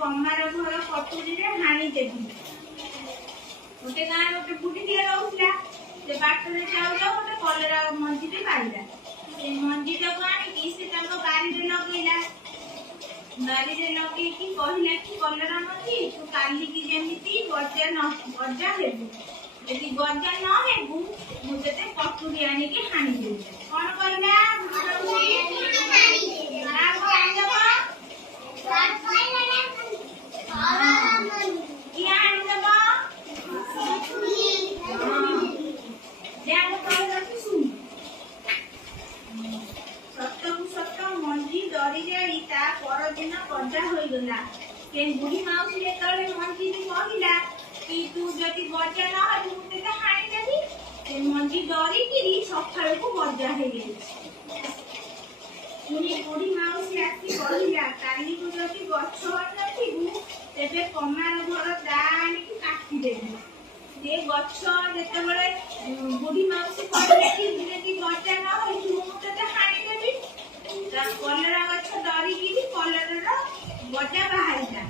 कमार घर कटुरी हाणी देवी गोटे गाँव गोटे बुढ़ी टे रोला से बाट में जाऊ जाऊ गोटे कलरा मंजी पाइला से मंजी टाक आनिकी बारी लगेला बारी लगे कहला कि कलरा मंजी तू काली की जमी गजा हेबू यदि गजा न हेबू मुझे कटुरी आनिकी हाणी देवी कौन कहला बुढ़ी माउसी मंजी कहला कि तू जदि गजा न हेबू मुझे हाणी देवी मंजी डरिकी सकाल को गजा हो बुढ़ी माउसी आसी कहला काली को जदि गछ नथिबू तेबे कमार घर दा आनिकी काटिदेबी से गछ जेतेबेले बुढ़ी माउसी कहले कि जदि गजा न हेबू मुझे हाणी देवी कलरा गछ डरिकी कलरा गजा बाहरिला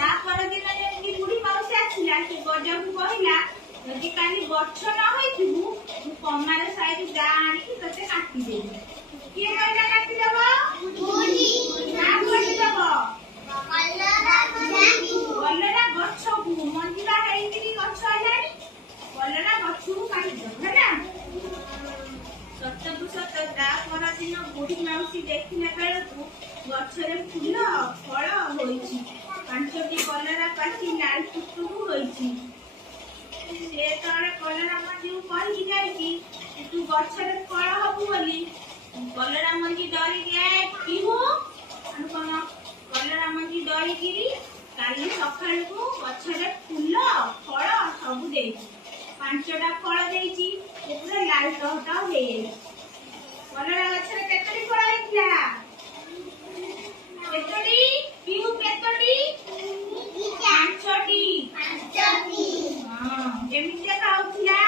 तापर दिन जेमती बुढ़ी माउसी आसिला से गजा को कहला यदि काली गछ न होइथिबू तू कमार साइड दा आनिकी तते काटि देबी किए कहला काटि देबो बुढ़ी ना काटि देबो कलरा गछ को मंजिला हेइतिरी गछ आलानी कलरा गछ को काटि देबो हैना सत्य सत्य तापर दिन बुढ़ी माउसी देखिला बेलकू गछरे फूल फल होइछि पांचटी कलरा पाची लाल टुकटुक होइछि से तळे कलरा मंजी कहि जाइछि तू गछरे फल हबु बोली कलरा मंजी डरी गए कि हो अनुपम कलरा मंजी डरी गिरी काली सकाळ को गछरे फूल फल सब देइछि पांचटा फल देइछि पूरा लाल टहटा हेइ कलरा गछरे केतरी फल आइला केतरी पिहु केतरी पांचटी हां केमिते खाउथिला